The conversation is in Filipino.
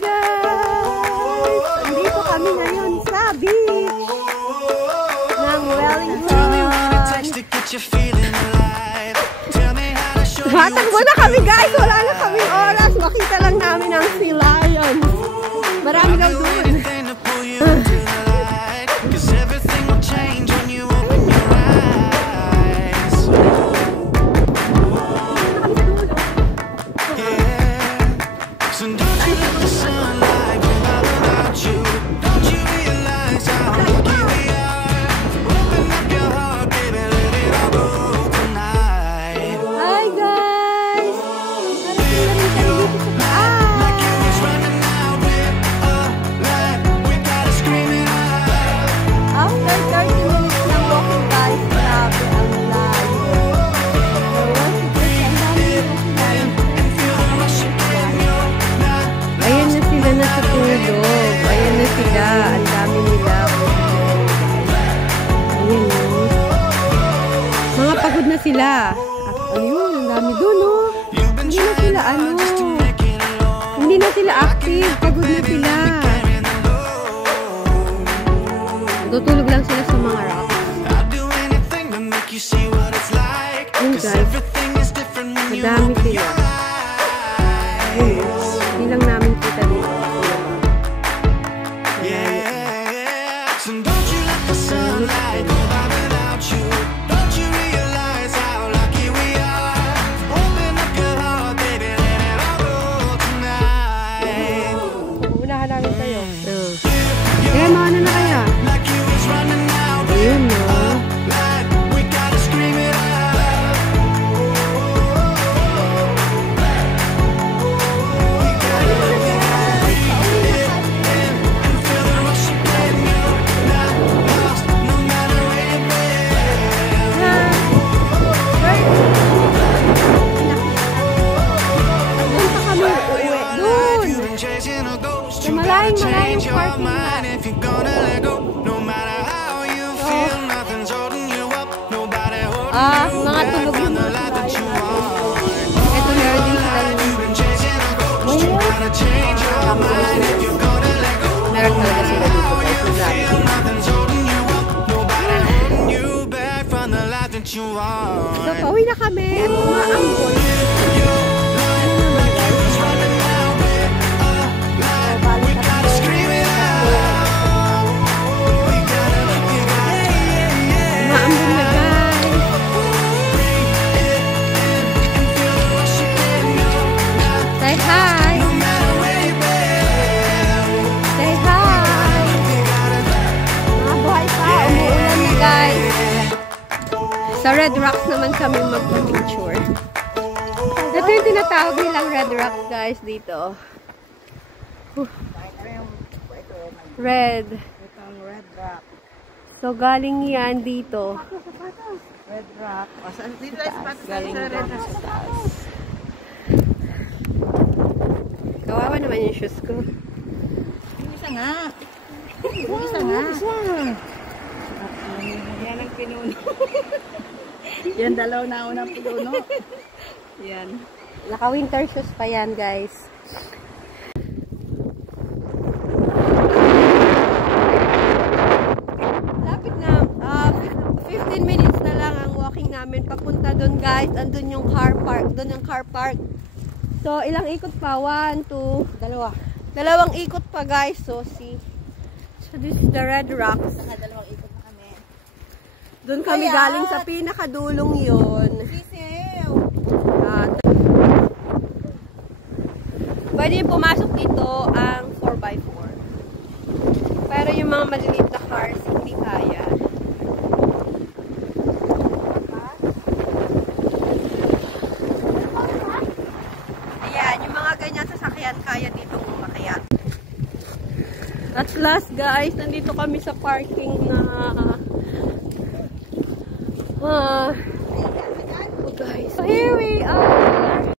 guys! Andito kami ngayon sa beach ng Wellington. Matakbo na kami guys! Wala na kaming oras. Makita lang namin ang sea lion. Marami daw doon. Sila. Ayun, ang dami doon, oh. Hindi na sila, hindi na sila active. Pagod na sila. Tutulog lang sila sa mga rocks. Ayun, guys. Madami sila. Ayun, hindi lang namin kita dito. Kaya mauna na kaya. Ayun, no. Malayang parking na. Mga tulog yung mga sila. Ito meron din sila yung meron talaga sila dito. So, pauwi na kami. Umaambon. Sa Red Rocks naman kami magpa-picture. Ito yung tinatawag nilang Red Rocks, guys, dito. Red. Itong Red Rock. So, galing yan dito. Red Rock. Dito ay galing sa Red Rock sa taas. Kawawa naman yung shoes ko. Yung isa nga. Yung isa nga. Yan ang pinuno. Yan dalaw na unang pinuno. Yan. Naka-winter shoes pa yan, guys. Lapit na. 15 minutes na lang ang walking namin. Papunta doon, guys. Andun yung car park. Doon yung car park. So, ilang ikot pa? 1, 2, dalawang ikot pa, guys. So, see. So, this is the Red Rocks. Dalawang ikot na kami. Doon kami galing sa pinakadulong yun. Pwede pumasok dito ang 4x4. Pero yung mga maliliit na cars, hindi kaya. Ayan, yung mga ganyan sasakyan kaya dito umakyat. At last, guys, nandito kami sa parking na guys. So here we are.